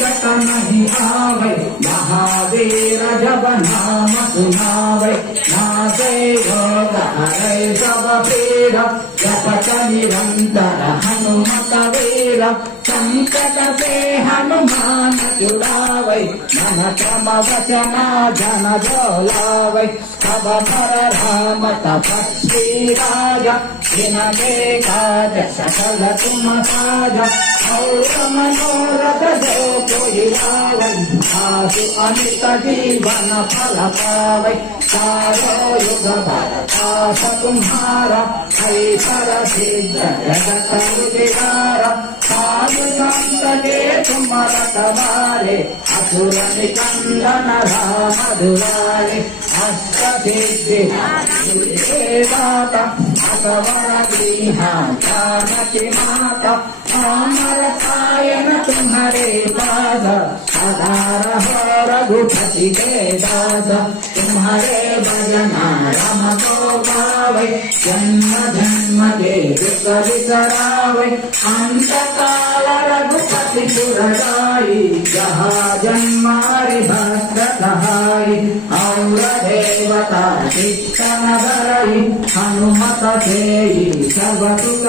संकट नहीं आवे, महावीर जब नाम सुनावे, नासे रोग हरे सब पीड़, जपत निरंतर हनुमत वीर, संकट से हनुमान छुड़ावे, मन क्रम वचन जन जोलावे, सब पर राम तपस्वी राजा, जिनके काज सकल तुम साजा, और मनोरथ जो कोई लावे, आसु अमित जीवन फल पावे, चारों युग भरतास तुम्हारा, ऐश्वर सिद्ध जगत उजियारा, साधु संत के तुम रखवारे, असुर निकंदन राम दुलारे, अष्ट सिद्धि दाता, भगवान गृहा जानकी माता, अमर कायन तुम्हारे पास, सदा रहो रघुपति के दास, तुम्हारे भजन राम को गावे, जन्म जन्म के दुख बिसरावे, अंत काल रघुपति पुर जाई, जहाँ जन्म हरि भक्त कहाई, और देवता चित्त न धरई, हनुमत से सब सुख